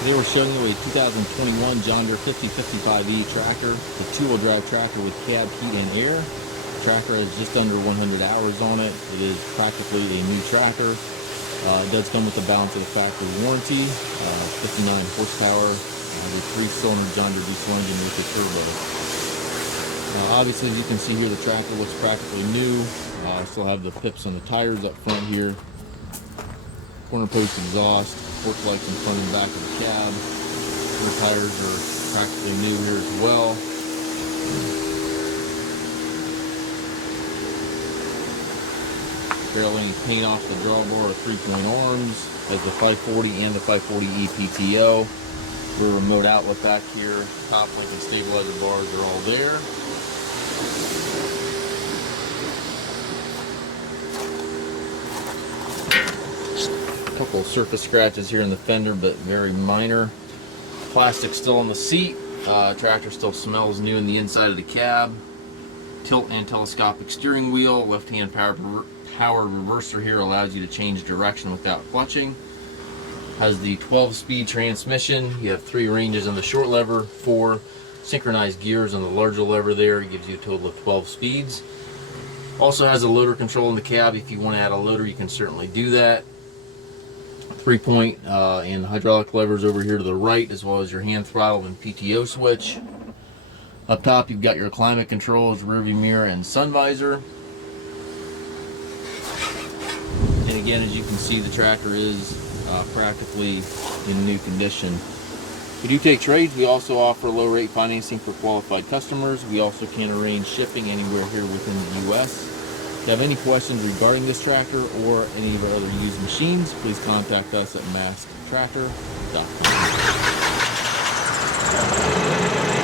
Today we're showing you a 2021 John Deere 5055E tractor. It's a two-wheel drive tractor with cab, heat, and air. The tractor has just under 100 hours on it. It is practically a new tractor. It does come with the balance of the factory warranty, 59 horsepower, with 3-cylinder John Deere diesel engine with the turbo. Obviously, as you can see here, the tractor looks practically new. Still have the pips on the tires up front here. Corner post exhaust, fork lights in front and back of the cab. Rear tires are practically new here as well. Barely any paint off the drawbar or 3-point arms. Has the 540 and the 540E PTO. Rear remote outlet back here. Top link and stabilizer bars are all there. Couple of surface scratches here in the fender, but very minor. Plastic still on the seat. Tractor still smells new in the inside of the cab. Tilt and telescopic steering wheel. Left-hand power reverser here allows you to change direction without clutching. Has the 12-speed transmission. You have 3 ranges on the short lever, 4 synchronized gears on the larger lever there. It gives you a total of 12 speeds. Also has a loader control in the cab. If you want to add a loader, you can certainly do that. 3-point and hydraulic levers over here to the right, as well as your hand throttle and PTO switch. Up top, you've got your climate controls, rearview mirror, and sun visor. And again, as you can see, the tractor is practically in new condition. We do take trades. We also offer low-rate financing for qualified customers. We also can arrange shipping anywhere here within the U.S. If you have any questions regarding this tractor or any of our other used machines, please contact us at masttractor.com.